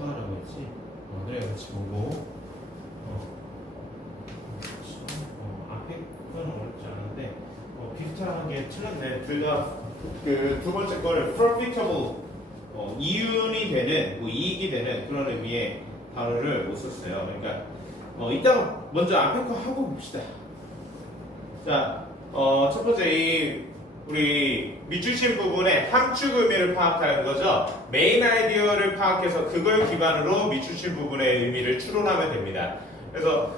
추가라고 했지. 그래 같이 보고. 앞에 거는 어렵지 않은데 비슷하게 틀렸네. 둘 다 그 두 번째 거를 profitable 이윤이 되는 이익이 되는 그런 의미의 단어를 못 썼어요. 그러니까 이따가 먼저 앞에 거 하고 봅시다. 자, 첫 번째 우리 밑줄친 부분의 함축 의미를 파악하는 거죠. 메인 아이디어를 파악해서 그걸 기반으로 밑줄친 부분의 의미를 추론하면 됩니다. 그래서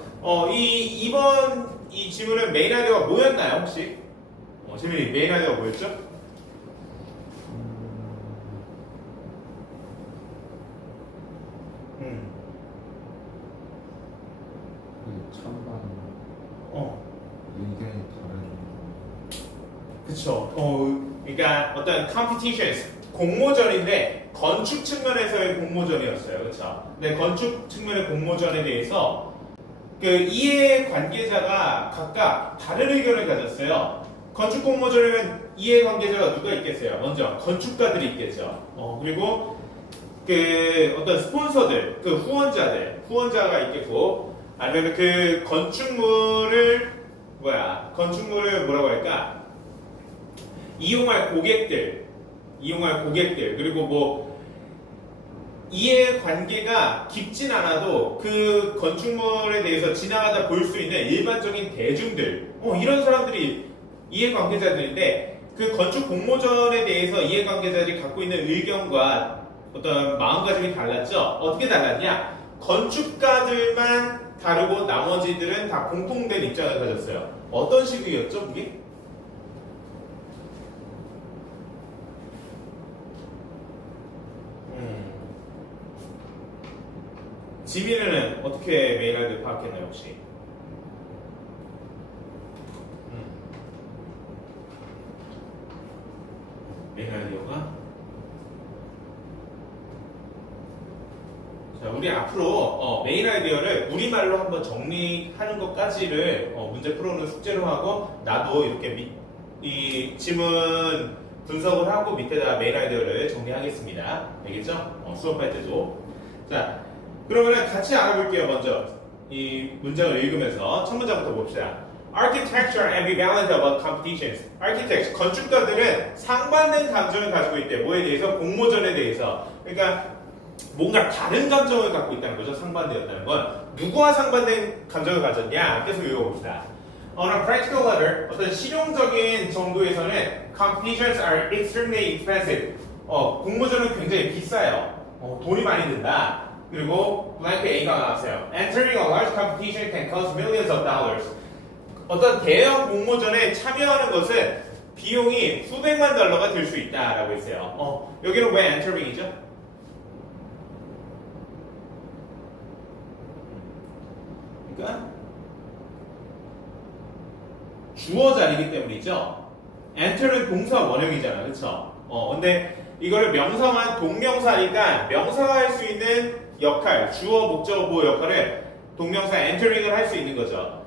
이번 이 지문은 메인 아이디어가 뭐였나요, 혹시? 재민이 메인 아이디어가 뭐였죠? 찬반 의견이 다른. 그쵸. 그러니까 어떤 competitions 공모전인데 건축 측면에서의 공모전이었어요. 그쵸? 근데 건축 측면의 공모전에 대해서 그 이해 관계자가 각각 다른 의견을 가졌어요. 건축 공모전이면 이해 관계자가 누가 있겠어요? 먼저 건축가들이 있겠죠. 그리고 그 어떤 스폰서들, 그 후원자가 있겠고, 아니면 그 건축물을 뭐라고 할까? 이용할 고객들, 그리고 뭐 이해 관계가 깊진 않아도 그 건축물에 대해서 지나가다 볼 수 있는 일반적인 대중들, 이런 사람들이 이해 관계자들인데, 그 건축 공모전에 대해서 이해 관계자들이 갖고 있는 의견과 어떤 마음가짐이 달랐죠? 어떻게 달랐냐? 건축가들만 다르고 나머지들은 다 공통된 입장을 가졌어요. 어떤 식이었죠, 그게? 지민이는 어떻게 메인 아이디어 파악했나요, 혹시? 메인 아이디어가? 자, 우리 앞으로 메인 아이디어를 우리말로 한번 정리하는 것까지를 문제 풀어오는 숙제로 하고, 나도 이렇게 이 지문 분석을 하고 밑에다 메인 아이디어를 정리하겠습니다. 알겠죠? 수업할 때도. 자, 그러면 같이 알아볼게요. 먼저 이 문장을 읽으면서 첫 문장부터 봅시다. Architects are ambivalent about competitions. Architects, 건축가들은 상반된 감정을 가지고 있대. 뭐에 대해서? 공모전에 대해서. 그러니까 뭔가 다른 감정을 갖고 있다는 거죠. 상반되었다는 건. 누구와 상반된 감정을 가졌냐? 계속 읽어봅시다. On a practical level, 어떤 실용적인 정도에서는 competitions are extremely expensive. 공모전은 굉장히 비싸요. 돈이 많이 든다. 그리고 blank A가 나왔어요. Entering a large competition can cost millions of dollars. 어떤 대형 공모전에 참여하는 것은 비용이 수백만 달러가 들 수 있다라고 했어요. 여기는 왜 entering이죠? 그러니까 주어 자리이기 때문이죠. enter는 동사 원형이잖아, 그렇죠? 근데 이거를 명사만 동명사니까 명사가 할 수 있는 역할, 주어, 목적어, 보호 역할을 동명사 entering을 할 수 있는 거죠.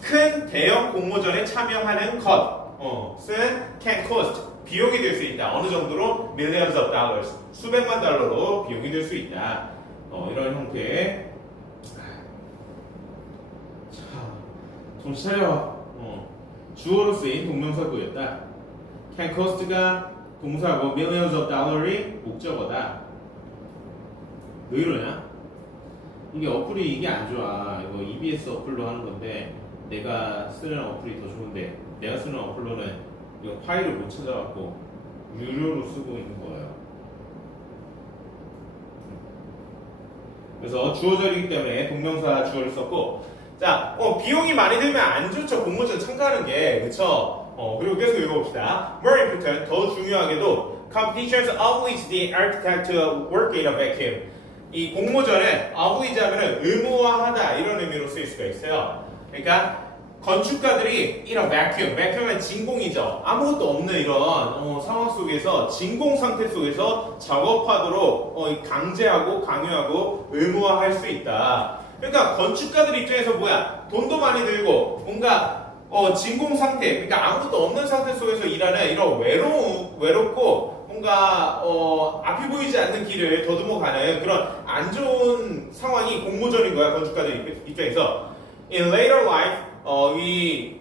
큰 대형 공모전에 참여하는 것은 can cost, 비용이 될 수 있다. 어느 정도로? millions of dollars, 수백만 달러로 비용이 될 수 있다. 이런 형태의 정신 차려. 주어로 쓰인 동명사구였다. can cost가 동사고 millions of dollar이 목적어다. 왜 이러냐? 이게 어플이 이게 안 좋아. 이거 EBS 어플로 하는 건데 내가 쓰는 어플이 더 좋은데 내가 쓰는 어플로는 이거 파일을 못 찾아갖고 유료로 쓰고 있는 거예요. 그래서 주어절이기 때문에 동명사 주어를 썼고, 자, 비용이 많이 들면 안 좋죠. 공모전 참가하는 게, 그쵸? 그리고 계속 읽어봅시다. More important, 더 중요하게도 competitions oblige the architect to work in a vacuum. 이 공모전에 oblige 하면은 의무화하다 이런 의미로 쓰일 수가 있어요. 그러니까 건축가들이 이런 vacuum은 진공이죠. 아무것도 없는 이런 상황 속에서 진공 상태 속에서 작업하도록 강제하고 강요하고 의무화할 수 있다. 그러니까 건축가들 입장에서 돈도 많이 들고 뭔가 진공 상태, 그러니까 아무것도 없는 상태 속에서 일하는 이런 외롭고 뭔가 앞이 보이지 않는 길을 더듬어 가는 그런 안 좋은 상황이 공모전인 거야 건축가들 입장에서. In later life, 이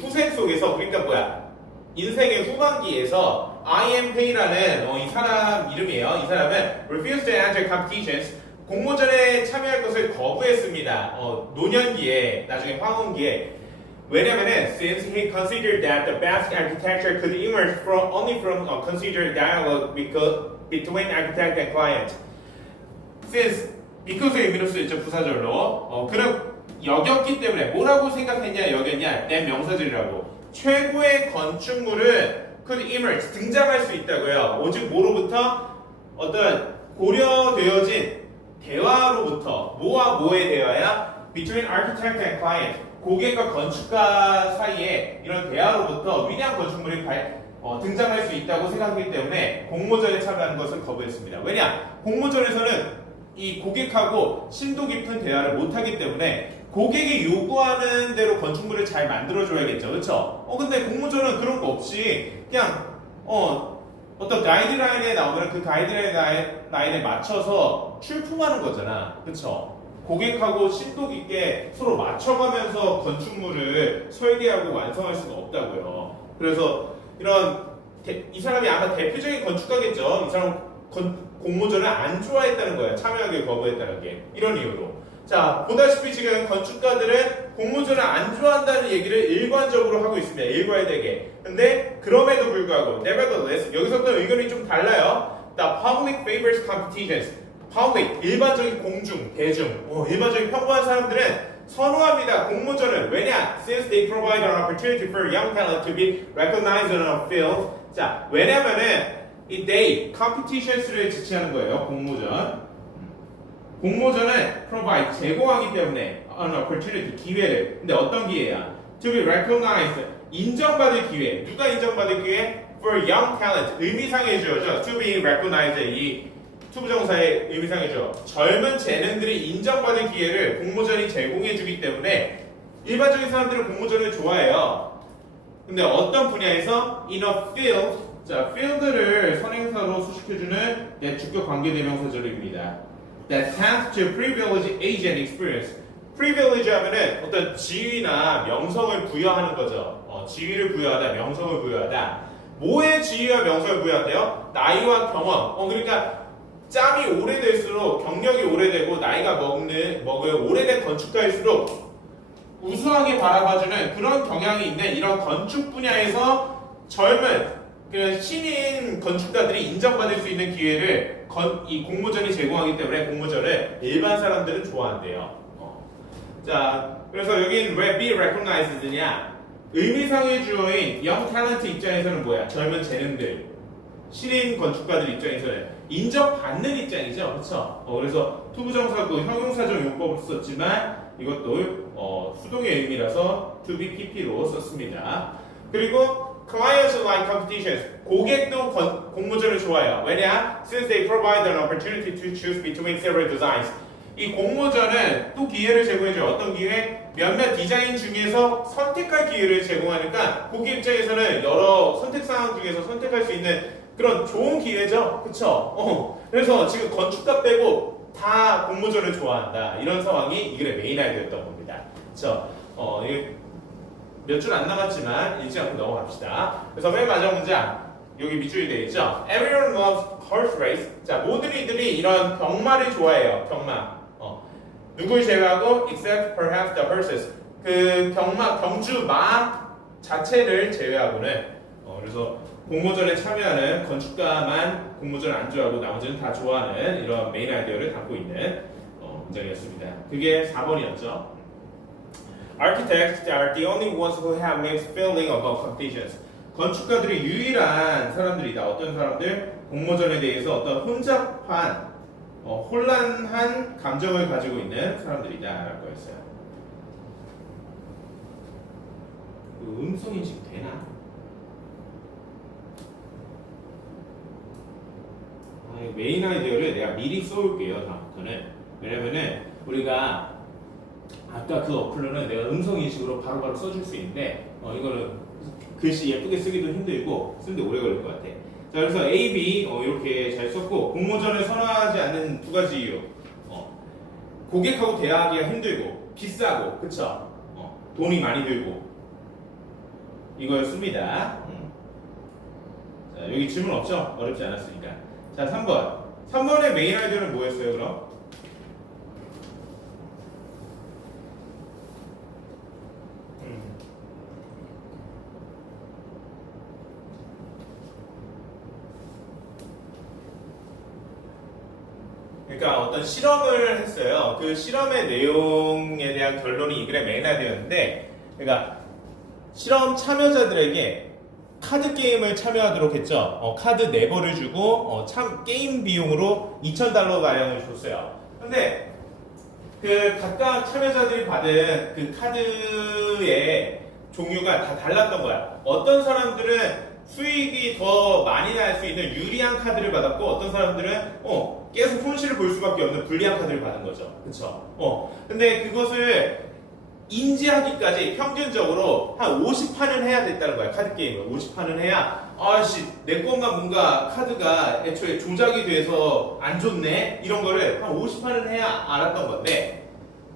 후생 속에서 그러니까 뭐야? 인생의 후반기에서 I.M. Pei라는 이 사람 이름이에요. 이 사람은 refused to enter competitions. 공모전에 참여할 것을 거부했습니다. 노년기에 나중에 황혼기에. 왜냐면은 since he considered that the best architecture could emerge only from a considered dialogue between architect and client. Since because의 의미로 쓰였죠 부사절로. 그런 여겼기 때문에 뭐라고 생각했냐 여겼냐 내 명사절이라고. 최고의 건축물은 could emerge 등장할 수 있다고요. 오직 뭐로부터 어떤 고려되어진 대화로부터 뭐와 뭐의 대화야? Between architect and client. 고객과 건축가 사이에 이런 대화로부터 위대한 건축물이 등장할 수 있다고 생각했기 때문에 공모전에 참여하는 것을 거부했습니다. 왜냐? 공모전에서는 이 고객하고 심도 깊은 대화를 못하기 때문에 고객이 요구하는 대로 건축물을 잘 만들어줘야겠죠. 그렇죠? 근데 공모전은 그런 거 없이 그냥 어떤 가이드라인에 나오면 그 가이드라인에 맞춰서 출품하는 거잖아. 그렇죠? 고객하고 심도 깊게 서로 맞춰가면서 건축물을 설계하고 완성할 수가 없다고요. 그래서 이 사람이 아마 대표적인 건축가겠죠. 이 사람 공모전을 안 좋아했다는 거야. 참여하기 거부했다는 게 이런 이유로. 자, 보다시피 지금 건축가들은 공모전을 안 좋아한다는 얘기를 일관적으로 하고 있습니다. 일괄되게. 근데 그럼에도 불구하고 nevertheless 여기서부터 의견이 좀 달라요. The public favors competitions. public, 일반적인 공중, 대중, 일반적인 평범한 사람들은 선호합니다. 공모전을. 왜냐? Since they provide an opportunity for young talent to be recognized in a field. 자, 왜냐면은 이 they, competitions를 지칭하는 거예요. 공모전은 provide, 제공하기 때문에 an opportunity, 기회를. 근데 어떤 기회야? To be recognized, 인정받을 기회. 누가 인정받을 기회? For young talent, 의미상의 주어죠. To be recognized, 이 투부정사의 의미상이죠. 젊은 재능들이 인정받을 기회를 공모전이 제공해주기 때문에 일반적인 사람들은 공모전을 좋아해요. 근데 어떤 분야에서 in a field, 자, field를 선행사로 수식해주는 주격 관계대명사절입니다. That tends to privilege age and experience. privilege 하면은 어떤 지위나 명성을 부여하는 거죠. 지위를 부여하다, 명성을 부여하다. 뭐에 지위와 명성을 부여한대요? 나이와 경험. 그러니까 짬이 오래될수록 경력이 오래되고 나이가 먹을 오래된 건축가일수록 우수하게 바라봐주는 그런 경향이 있는 이런 건축 분야에서 젊은 신인 건축가들이 인정받을 수 있는 기회를 이 공모전이 제공하기 때문에 공모전을 일반 사람들은 좋아한대요. 자, 그래서 여긴 왜 be recognized냐? 의미상의 주어인 young talent 입장에서는 뭐야? 젊은 재능들, 신인 건축가들 입장에서는 인정받는 입장이죠. 그렇죠? 그래서 투부정사고 형용사적 용법을 썼지만 이것도 수동의 의미라서 to be pp로 썼습니다. 그리고 clients like competitions. 고객도 공모전을 좋아해요. 왜냐? Since they provide an opportunity to choose between several designs. 이 공모전은 또 기회를 제공해줘요. 어떤 기회? 몇몇 디자인 중에서 선택할 기회를 제공하니까 고객 입장에서는 여러 선택 상황 중에서 선택할 수 있는 그런 좋은 기회죠. 그쵸? 그래서 지금 건축가 빼고 다 공모전을 좋아한다. 이런 상황이 이 글의 메인 아이디어였던 겁니다. 그쵸? 이게 몇 줄 안 남았지만 읽지 않고 넘어갑시다. 그래서 맨 마지막 문장 여기 밑줄이 되어 있죠. Everyone loves horse race. 자, 모든 이들이 이런 병마를 좋아해요. 병마. 누굴 제외하고 except perhaps the horses. 그 경주 마 자체를 제외하고는 그래서 공모전에 참여하는 건축가만 공모전을 안 좋아하고 나머지는 다 좋아하는 이런 메인 아이디어를 담고 있는 문장이었습니다. 그게 4번이었죠. Architects are the only ones who have mixed feeling about competitions. 건축가들이 유일한 사람들이다. 어떤 사람들? 공모전에 대해서 어떤 혼잡한 혼란한 감정을 가지고 있는 사람들이다 라고 했어요. 음성 인식 되나? 메인 아이디어를 내가 미리 써올게요. 다음부터는. 왜냐면은 우리가 아까 그 어플로는 내가 음성 인식으로 바로바로 써줄 수 있는데 이거는 글씨 예쁘게 쓰기도 힘들고 쓰는데 오래 걸릴 것 같아. 자, 그래서 A, B 이렇게 잘 썼고 공모전을 선호하지 않는 두 가지 이유. 고객하고 대화하기가 힘들고 비싸고 그쵸? 돈이 많이 들고 이거였습니다. 자, 여기 질문 없죠? 어렵지 않았으니까. 자, 3번. 3번의 메인 아이디어는 뭐였어요, 그럼? 그러니까 어떤 실험을 했어요. 그 실험의 내용에 대한 결론이 이 글의 메인 아이디어였는데, 그러니까 실험 참여자들에게 카드 게임을 참여하도록 했죠. 카드 4벌을 주고 게임 비용으로 $2,000 가량을 줬어요. 근데 그 각각 참여자들이 받은 그 카드의 종류가 다 달랐던 거야. 어떤 사람들은 수익이 더 많이 날 수 있는 유리한 카드를 받았고 어떤 사람들은 계속 손실을 볼 수밖에 없는 불리한 카드를 받은 거죠. 그쵸? 근데 그것을 인지하기까지 평균적으로 한 50판은 해야 됐다는 거야. 카드 게임을 50판은 해야 내 것만 뭔가 카드가 애초에 조작이 돼서 안 좋네 이런 거를 한 50판은 해야 알았던 건데,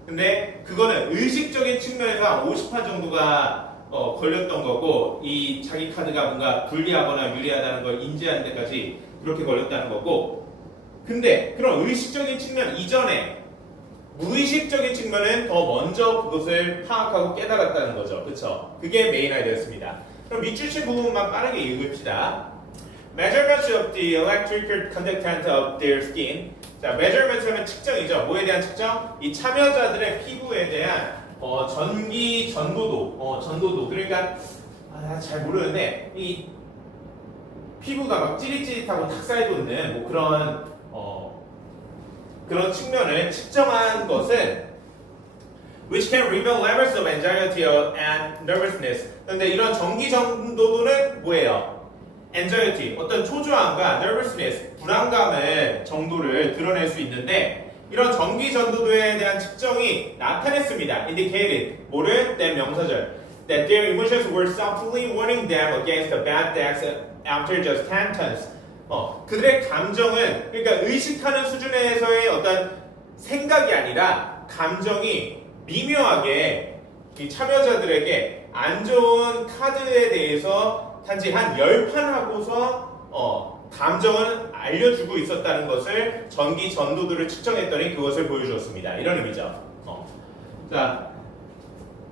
근데 그거는 의식적인 측면에서 한 50판 정도가 걸렸던 거고, 이 자기 카드가 뭔가 불리하거나 유리하다는 걸 인지하는 데까지 그렇게 걸렸다는 거고, 근데 그런 의식적인 측면 이전에 무의식적인 측면은 더 먼저 그것을 파악하고 깨달았다는 거죠. 그쵸? 그게 메인 아이디어였습니다. 그럼 밑줄친 부분만 빠르게 읽읍시다. Measurements of the electrical conductance of their skin. 자, measurements 하면 측정이죠. 뭐에 대한 측정? 이 참여자들의 피부에 대한 전기 전도도, 전도도. 그러니까 잘 모르는데 이 피부가 막 찌릿찌릿하고 탁사해 돋는 뭐 그런 측면을 측정한 것은 which can reveal levels of anxiety and nervousness. 그런데 이런 전기 전도도는 뭐예요? anxiety, 어떤 초조함과 nervousness, 불안감의 정도를 드러낼 수 있는데, 이런 전기 전도도에 대한 측정이 나타냈습니다. indicated, 뭐를? 된 명사절. that their emotions were softly warning them against the bad decks after just 10 turns. 그들의 감정은, 그러니까 의식하는 수준에서의 어떤 생각이 아니라 감정이 미묘하게 이 참여자들에게 안 좋은 카드에 대해서 단지 한 10판 하고서 감정은 알려주고 있었다는 것을 전기 전도도를 측정했더니 그것을 보여주었습니다. 이런 의미죠. 자,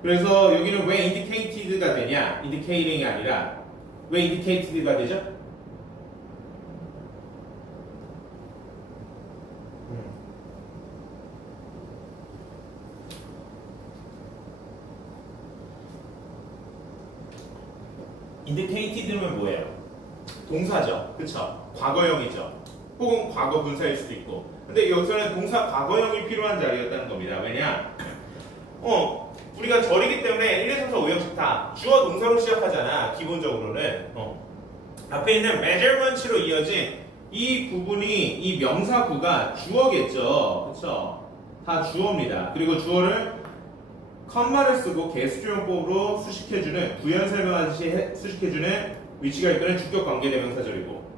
그래서 여기는 왜 indicated가 되냐? indicating이 아니라 왜 indicated가 되죠? indicated는 뭐예요? 동사죠. 그쵸? 과거형이죠. 혹은 과거 분사일 수도 있고. 근데 여기서는 동사 과거형이 필요한 자리였다는 겁니다. 왜냐? 우리가 절이기 때문에 1, 2, 3, 4, 5형식 다 주어 동사로 시작하잖아. 기본적으로는. 앞에 있는 measurements로 이어진 이 부분이, 이 명사구가 주어겠죠. 그쵸? 다 주어입니다. 그리고 주어를 컴마를 쓰고 개수조용법으로 수식해주는, 부연 설명하듯이 수식해주는 위치가 이끄는 주격 관계 대명사절이고,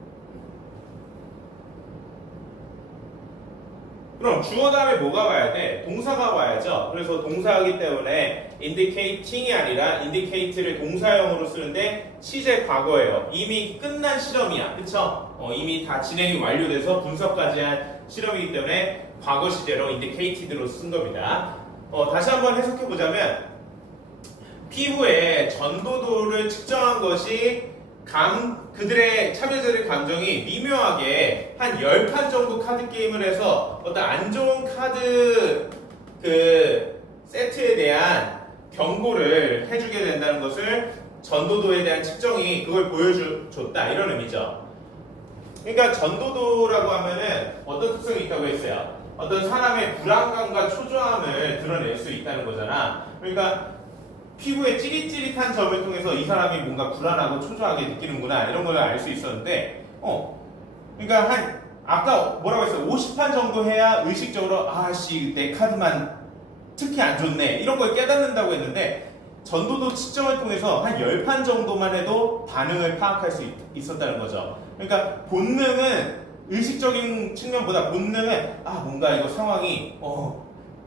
그럼 주어 다음에 뭐가 와야 돼? 동사가 와야죠. 그래서 동사이기 때문에 indicating이 아니라 indicate를 동사형으로 쓰는데 시제 과거예요. 이미 끝난 실험이야. 그쵸? 이미 다 진행이 완료돼서 분석까지 한 실험이기 때문에 과거 시제로 indicated로 쓴 겁니다. 다시 한번 해석해 보자면, 피부의 전도도를 측정한 것이 그들의 참여자들의 감정이 미묘하게 한 10판 정도 카드 게임을 해서 어떤 안 좋은 카드 세트에 대한 경고를 해주게 된다는 것을, 전도도에 대한 측정이 그걸 보여줬다, 이런 의미죠. 그러니까 전도도라고 하면은 어떤 특성이 있다고 했어요? 어떤 사람의 불안감과 초조함을 드러낼 수 있다는 거잖아. 그러니까 피부에 찌릿찌릿한 점을 통해서 이 사람이 뭔가 불안하고 초조하게 느끼는구나, 이런 걸 알 수 있었는데, 그러니까 아까 뭐라고 했어요? 50판 정도 해야 의식적으로 내 카드만 특히 안 좋네, 이런 걸 깨닫는다고 했는데, 전도도 측정을 통해서 한 10판 정도만 해도 반응을 파악할 수 있었다는 거죠. 그러니까 본능은 의식적인 측면보다 본능은 뭔가 이거 상황이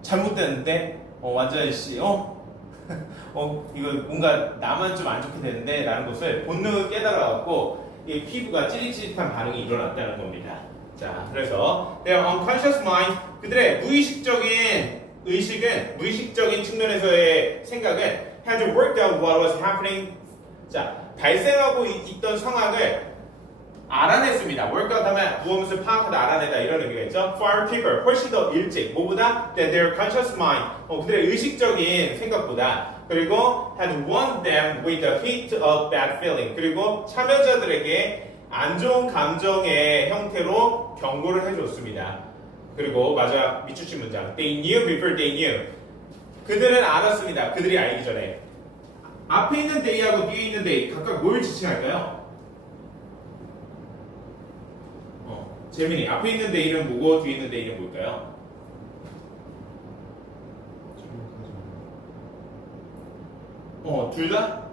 잘못됐는데 완전 이거 뭔가 나만 좀 안 좋게 되는데 라는 것을 본능을 깨달아갖고 이 피부가 찌릿찌릿한 반응이 일어났다는 겁니다. 자, 그래서 their unconscious mind, 그들의 무의식적인 의식은, 무의식적인 측면에서의 생각은 had worked out what was happening. 자, 발생하고 있던 상황을 알아냈습니다. work out 하면 무엇을 파악하다, 알아내다 이런 의미가 있죠. far quicker, 훨씬 더 일찍. 뭐보다? than their conscious mind, 그들의 의식적인 생각보다. 그리고 had warned them with the heat of bad feeling. 그리고 참여자들에게 안 좋은 감정의 형태로 경고를 해줬습니다. 그리고 마지막 밑줄친 문장. They knew before they knew. 그들은 알았습니다. 그들이 알기 전에. 앞에 있는 they하고 뒤에 있는 they 각각 뭘 지칭할까요? 재민이, 앞에 있는 they는 뭐고 뒤에 있는 they는 뭘까요? 둘 다?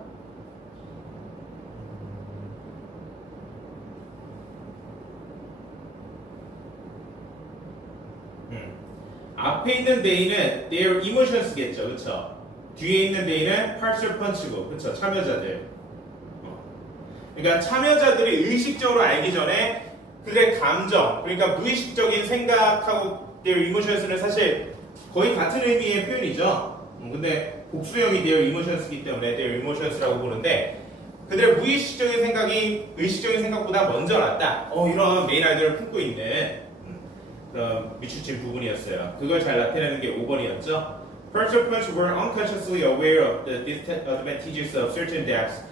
앞에 있는 they는 their emotions겠죠, 그렇죠? 뒤에 있는 they는 partial punch고, 그렇죠? 참여자들. 그러니까 참여자들이 의식적으로 알기 전에 그들의 감정, 그러니까 무의식적인 생각하고 their emotions는 사실 거의 같은 의미의 표현이죠. 근데 복수형이 their emotions이기 때문에 their emotions라고 부르는데 그들의 무의식적인 생각이 의식적인 생각보다 먼저 났다. 이런 메인 아이디어를 품고 있는 그런 밑줄친 부분이었어요. 그걸 잘 나타내는 게 5번이었죠. Participants were unconsciously aware of the disadvantages of certain decks.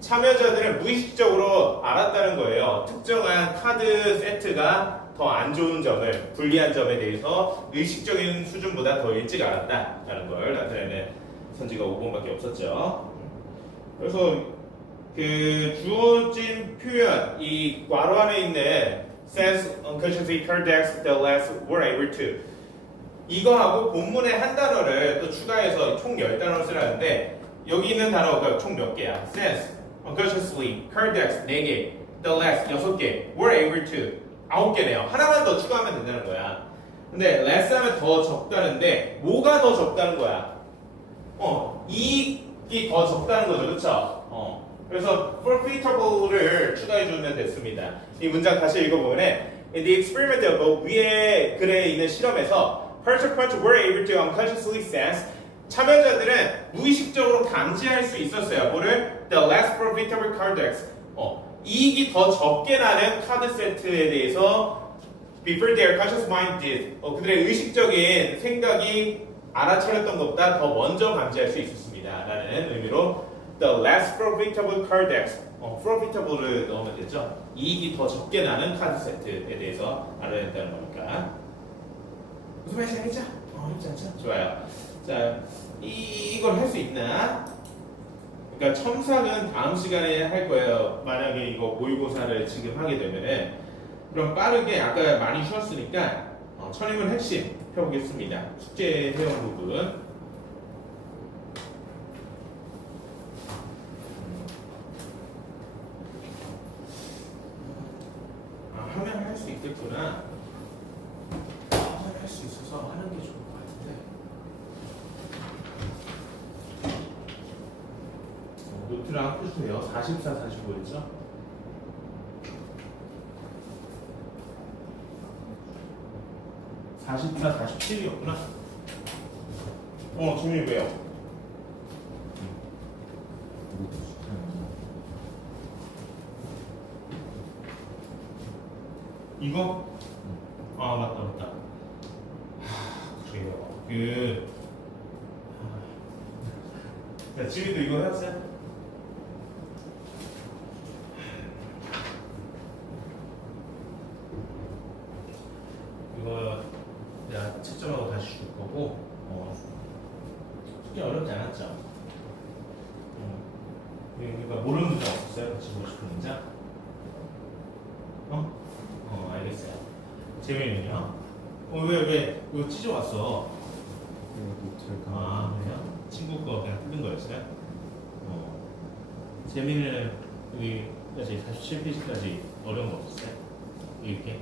참여자들은 무의식적으로 알았다는 거예요. 특정한 카드 세트가 더 안 좋은 점을, 불리한 점에 대해서 의식적인 수준보다 더 일찍 알았다라는 걸 나타내는 선지가 5번밖에 없었죠. 그래서 그 주어진 표현, 이 괄호 안에 있는 sense unconsciously corrects the less were able to, 이거하고 본문에 한 단어를 또 추가해서 총 10단어를 쓰라는데 여기 있는 단어가 총 몇 개야? sense, unconsciously, corrects 4개, the less 6개, were able to 9개네요. 하나만 더 추가하면 된다는 거야. 근데 less 하면 더 적다는데 뭐가 더 적다는 거야? 이익이 더 적다는 거죠, 그렇죠? 그래서 profitable를 추가해주면 됐습니다. 이 문장 다시 읽어보면 in the experiment above, 위에 글에 있는 실험에서 participants were able to unconsciously sense, 참여자들은 무의식적으로 감지할 수 있었어요. 뭐를? the less profitable cards, 이익이 더 적게 나는 카드 세트에 대해서 before their conscious mind did, 그들의 의식적인 생각이 알아차렸던 것보다 더 먼저 감지할 수 있었습니다. 라는 의미로 the less profitable card decks, profitable를 넣으면 되죠. 이익이 더 적게 나는 카드 세트에 대해서 알아낸다는 거니까. 무슨 말인지 알겠죠? 어렵지 않죠? 좋아요. 자, 이걸 할 수 있나? 그러니까 첨삭은 다음 시간에 할 거예요. 만약에 이거 모의고사를 지금 하게 되면은. 그럼 빠르게, 아까 많이 쉬었으니까 천인문 핵심 펴보겠습니다. 숙제 해온 부분. 하면 할 수 있겠구나. 하면 할 수 있어서 하는 게 좋을 것 같은데. 노트랑 푸세요. 44, 45였죠? 사 47이었구나. 지민이 왜요? 이거? 맞다. 그래요. 자, 지민도 이거 해왔어요? 이거 내가 채점하고 다시 줄 거고, 숙제 어렵지 않았죠? 그러니까 모르는 문장 없었어요? 같이 보고 싶은 문장? 알겠어요. 재민이는요? 왜 이거 찢어왔어? 노트가 아, 그래요? 친구 거 그냥 틀린 거였어요? 재민이는 여기까지 47페이지까지 어려운 거 없었어요? 이렇게?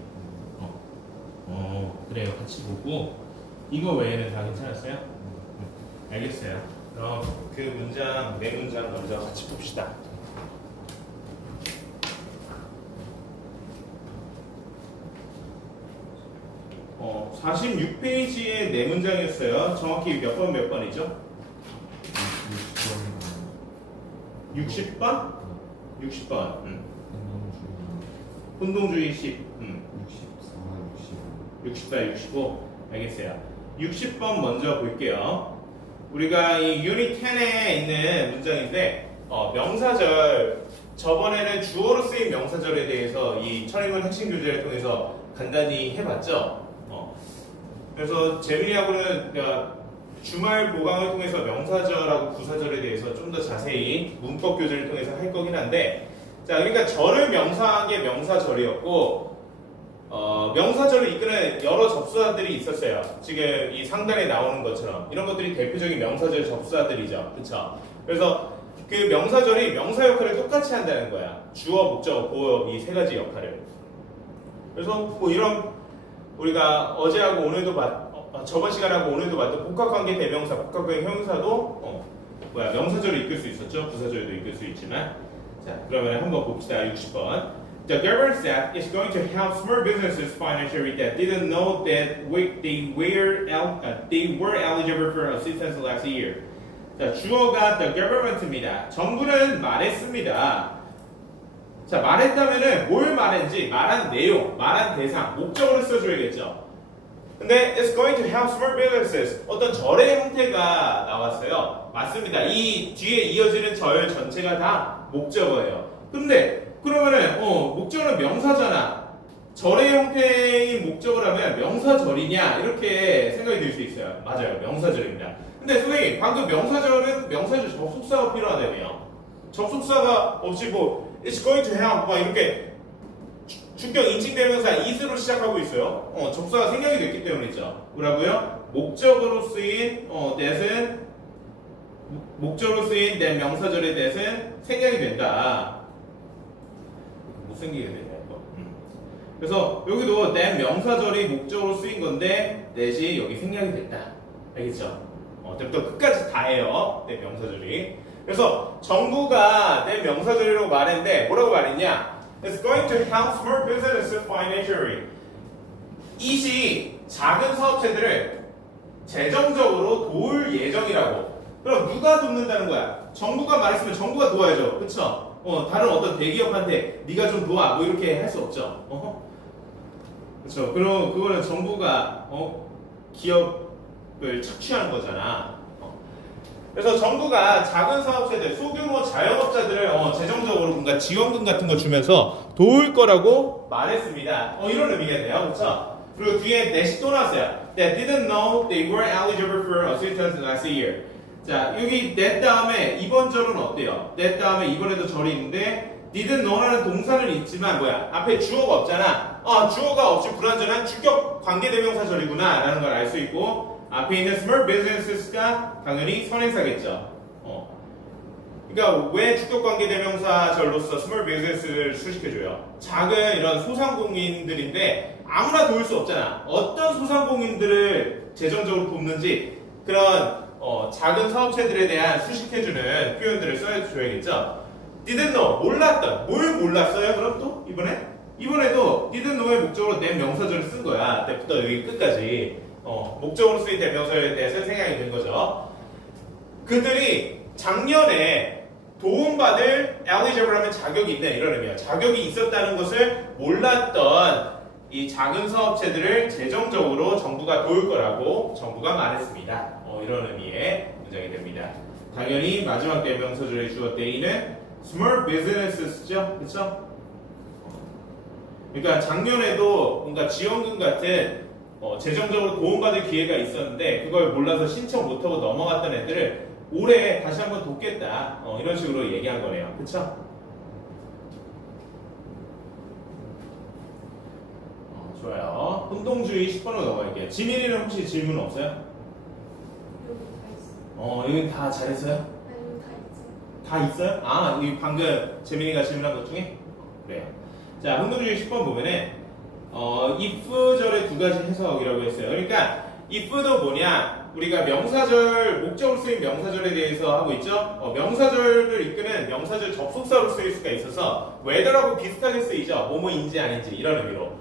그래요. 같이 보고 이거 외에는 다 괜찮았어요? 알겠어요. 그럼 그 문장, 네 문장 먼저 같이 봅시다. 46페이지의 네 문장이었어요. 정확히 몇 번이죠? 60번? 60번. 혼동주의 10. 64, 65. 알겠어요. 60번 먼저 볼게요. 우리가 이 유닛 10에 있는 문장인데, 명사절, 저번에는 주어로 쓰인 명사절에 대해서 이 천인문 핵심 교재를 통해서 간단히 해봤죠. 그래서 재민이하고는 주말 보강을 통해서 명사절하고 부사절에 대해서 좀 더 자세히 문법 교재를 통해서 할 거긴 한데, 자, 그러니까 절을 명사한 게 명사절이었고, 명사절을 이끄는 여러 접수사들이 있었어요. 지금 이 상단에 나오는 것처럼 이런 것들이 대표적인 명사절 접수사들이죠, 그렇죠? 그래서 그 명사절이 명사 역할을 똑같이 한다는 거야. 주어, 목적, 보어 이 세 가지 역할을. 그래서 뭐 이런 우리가 어제하고 오늘도 저번 시간하고 오늘도 봤던 복합관계 대명사, 복합관계 형용사도 명사절을 이끌 수 있었죠. 부사절도 이끌 수 있지만. 자, 그러면 한번 봅시다. 60번. The government said it's going to help small businesses financially that didn't know that they were eligible for assistance last year. 자, 주어가 the government입니다. 정부는 말했습니다. 자, 말했다면은 뭘 말했는지, 말한 내용, 말한 대상, 목적으로 써줘야겠죠. 근데 it's going to help small businesses. 어떤 절의 형태가 나왔어요. 맞습니다. 이 뒤에 이어지는 절 전체가 다 목적어예요. 근데 그러면은 목적어는 명사잖아. 절의 형태의 목적어라면 명사절이냐 이렇게 생각이 들 수 있어요. 맞아요. 명사절입니다. 근데 선생님 방금 명사절은 명사절 접속사가 필요하다며요. 접속사가 없이 뭐 it's going to help 막 이렇게 주격 인칭대명사 is로 시작하고 있어요. 접수가 생략이 됐기 때문이죠. 뭐라고요? 목적으로 쓰인 that은 목적으로 쓰인 that 명사절의 that은 생략이 된다. 못 생기게 되냐 이거. 그래서 여기도 that 명사절이 목적으로 쓰인 건데 that이 여기 생략이 됐다. 알겠죠? 때부터 끝까지 다 해요. that 명사절이. 그래서 정부가 that 명사절이라고 말했는데 뭐라고 말했냐? It's going to help small businesses financially. 이시 작은 사업체들을 재정적으로 도울 예정이라고. 그럼 누가 돕는다는 거야? 정부가 말했으면 정부가 도와야죠. 그쵸? 다른 어떤 대기업한테 네가 좀 도와 뭐 이렇게 할 수 없죠. 그쵸? 그럼 그거는 정부가 기업을 착취하는 거잖아. 그래서 정부가 작은 사업체들, 소규모 자영업자들을 재정적으로 뭔가 지원금 같은 거 주면서 도울 거라고 말했습니다. 이런 의미겠네요. 그렇죠? 그리고 뒤에 that이 또 나왔어요. That didn't know they were eligible for assistance last year. 자, 여기 that 다음에 이번 절은 어때요? that 다음에 이번에도 절이 있는데 didn't know라는 동사는 있지만 뭐야? 앞에 주어가 없잖아. 주어가 없이 불완전한 주격 관계대명사절이구나 라는 걸 알 수 있고 앞에 있는 small business가 당연히 선행사겠죠. 그러니까 왜 주격관계대명사절로서 small business를 수식해줘요? 작은 이런 소상공인들인데 아무나 도울 수 없잖아. 어떤 소상공인들을 재정적으로 돕는지 그런 작은 사업체들에 대한 수식해주는 표현들을 써줘야겠죠. didn't know, 몰랐던. 뭘 몰랐어요? 그럼 또 이번에도 didn't know의 목적으로 낸 명사절을 쓴 거야. 때부터 여기 끝까지. 목적으로 쓰인 대명사에 대해서 생각이 된 거죠. 그들이 작년에 도움받을 eligible 하면 자격이 있다 이런 의미야. 자격이 있었다는 것을 몰랐던 이 작은 사업체들을 재정적으로 정부가 도울 거라고 정부가 말했습니다. 이런 의미의 문장이 됩니다. 당연히 마지막 대명사절의 주어 때이는 small business죠, 그렇죠? 그러니까 작년에도 뭔가 지원금 같은 재정적으로 도움받을 기회가 있었는데 그걸 몰라서 신청 못하고 넘어갔던 애들을 올해 다시 한번 돕겠다. 이런 식으로 얘기한 거네요. 그쵸? 좋아요. 혼동주의 10번으로 넘어갈게요. 지민이는 혹시 질문 없어요? 여긴 다 잘했어요? 아니면 다 있지. 다 있어요? 아, 이 방금 재민이가 질문한 것 중에? 그래요. 자, 흥동주의 10번 보면은, if절의 두 가지 해석이라고 했어요. 그러니까, if도 뭐냐? 우리가 명사절, 목적으로 쓰인 명사절에 대해서 하고 있죠? 명사절을 이끄는 명사절 접속사로 쓰일 수가 있어서, whether하고 비슷하게 쓰이죠? 뭐뭐인지 아닌지, 이런 의미로.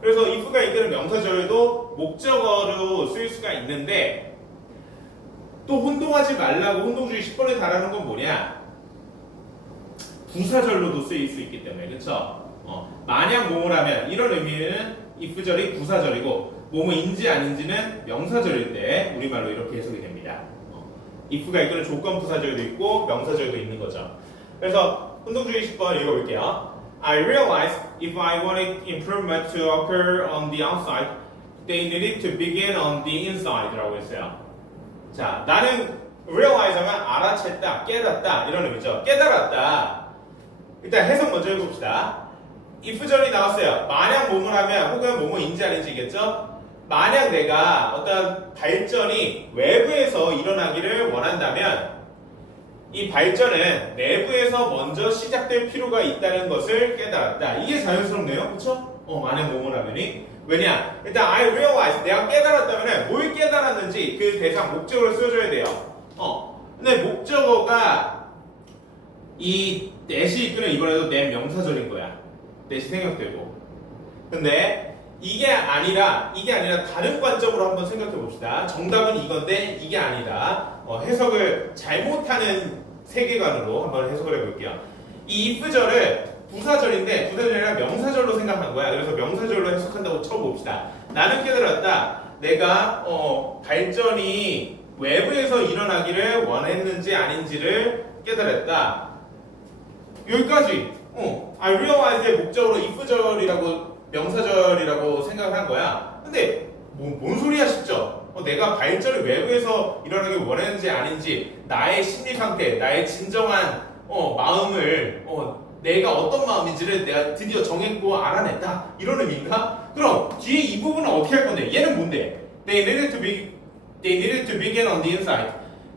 그래서 if가 이끄는 명사절도 목적어로 쓰일 수가 있는데, 또 혼동하지 말라고 혼동주의 10번에 달하는 건 뭐냐? 부사절로도 쓰일 수 있기 때문에, 그쵸? 만약 뭐뭘 하면, 이런 의미는 if절이 부사절이고, 뭐뭐인지 아닌지는 명사절일 때 우리말로 이렇게 해석이 됩니다. if가 이끄는 조건 부사절도 있고, 명사절도 있는 거죠. 그래서 혼동주의 10번 읽어볼게요. I realized if I wanted improvement to occur on the outside, they needed to begin on the inside 라고 했어요. 자, 나는 realize 하면 알아챘다, 깨닫다 이런 의미죠. 깨달았다. 일단 해석 먼저 해봅시다. if절이 나왔어요. 만약 뭐뭘 하면 혹은 뭐뭐인지 아닌지겠죠? 만약 내가 어떤 발전이 외부에서 일어나기를 원한다면 이 발전은 내부에서 먼저 시작될 필요가 있다는 것을 깨달았다. 이게 자연스럽네요. 그쵸? 만약 뭐뭘 하면이 왜냐? 일단 I realize 내가 깨달았다면 뭘 깨달았는지 그 대상 목적어를 써줘야 돼요. 근데 목적어가 이 that이 이끄는 이번에도 that 명사절인 거야. that이 생략되고. 근데 이게 아니라 다른 관점으로 한번 생각해 봅시다. 정답은 이건데 이게 아니다. 해석을 잘못하는 세계관으로 한번 해석을 해볼게요. 이 if절을 부사절인데 부사절이라 명사절로 생각한 거야. 그래서 명사절로 해석한다고 쳐봅시다. 나는 깨달았다. 내가 발전이 외부에서 일어나기를 원했는지 아닌지를 깨달았다. 여기까지. I realize의 목적으로 if절이라고 명사절이라고 생각을 한 거야. 근데 뭔 소리야 싶죠? 내가 발전을 외부에서 일어나길 원했는지 아닌지 나의 심리 상태, 나의 진정한 마음을 내가 어떤 마음인지를 내가 드디어 정했고 알아냈다 이런 의미인가? 그럼 뒤에 이 부분은 어떻게 할 건데? 얘는 뭔데? They needed to begin on the inside.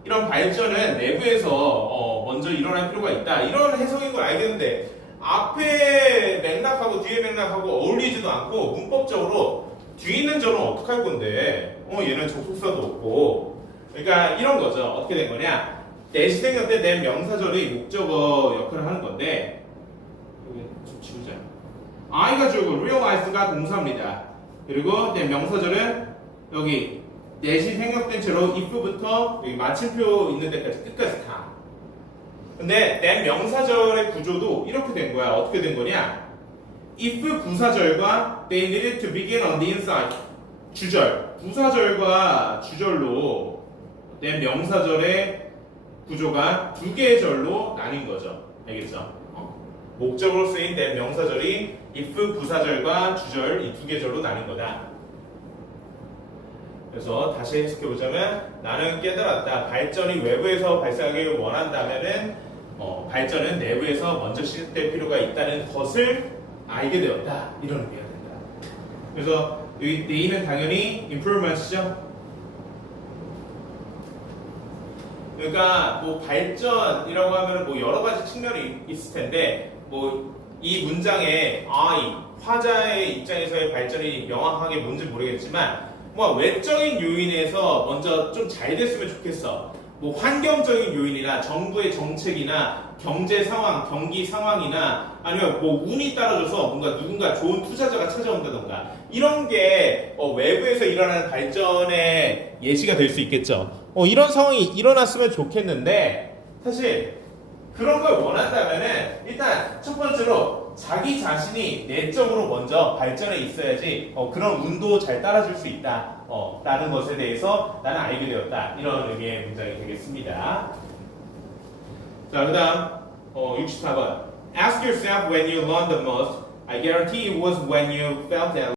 이런 발전은 내부에서 먼저 일어날 필요가 있다. 이런 해석인 걸 알겠는데 앞에 맥락하고 뒤에 맥락하고 어울리지도 않고 문법적으로 뒤에 있는 절은 어떻게 할 건데? 얘는 접속사도 없고. 그러니까 이런 거죠. 어떻게 된 거냐? that이 생겼을 때 that 명사절이 목적어 역할을 하는 건데 여기 좀 지우자. I가 주고 realize가 동사입니다. 그리고 that 명사절은 여기 that이 생략된 채로 if부터 여기 마침표 있는 데까지 끝까지 다. 근데 that 명사절의 구조도 이렇게 된 거야. 어떻게 된 거냐? if 부사절과 they needed to begin on the inside 주절 부사절과 주절로 that 명사절의 구조가 두 개의 절로 나뉜 거죠. 알겠죠? 목적으로 쓰인 that 명사절이 if 부사절과 주절 이 두 개의 절로 나뉜 거다. 그래서 다시 해석해보자면 나는 깨달았다. 발전이 외부에서 발생하길 원한다면은 발전은 내부에서 먼저 시작될 필요가 있다는 것을 알게 되었다. 이런 의미가 된다. 그래서 여기 A는 당연히 improvement이죠. 그러니까 뭐 발전이라고 하면 뭐 여러 가지 측면이 있을 텐데 뭐 이 문장의 I 화자의 입장에서의 발전이 명확하게 뭔지 모르겠지만 뭐 외적인 요인에서 먼저 좀 잘 됐으면 좋겠어. 뭐 환경적인 요인이나 정부의 정책이나 경제 상황, 경기 상황이나 아니면 뭐 운이 따라줘서 뭔가 누군가 좋은 투자자가 찾아온다던가 이런 게 외부에서 일어나는 발전의 예시가 될 수 있겠죠. 이런 상황이 일어났으면 좋겠는데 사실 그런 걸 원한다면은 일단 첫 번째로 자기 자신이 내적으로 먼저 발전해 있어야지 그런 운도 잘 따라줄 수 있다 라는 것에 대해서 나는 알게 되었다. 이런 의미의 문장이 되겠습니다. 자, 그 다음 64번 Ask yourself when you learned the most. I guarantee it was when you felt that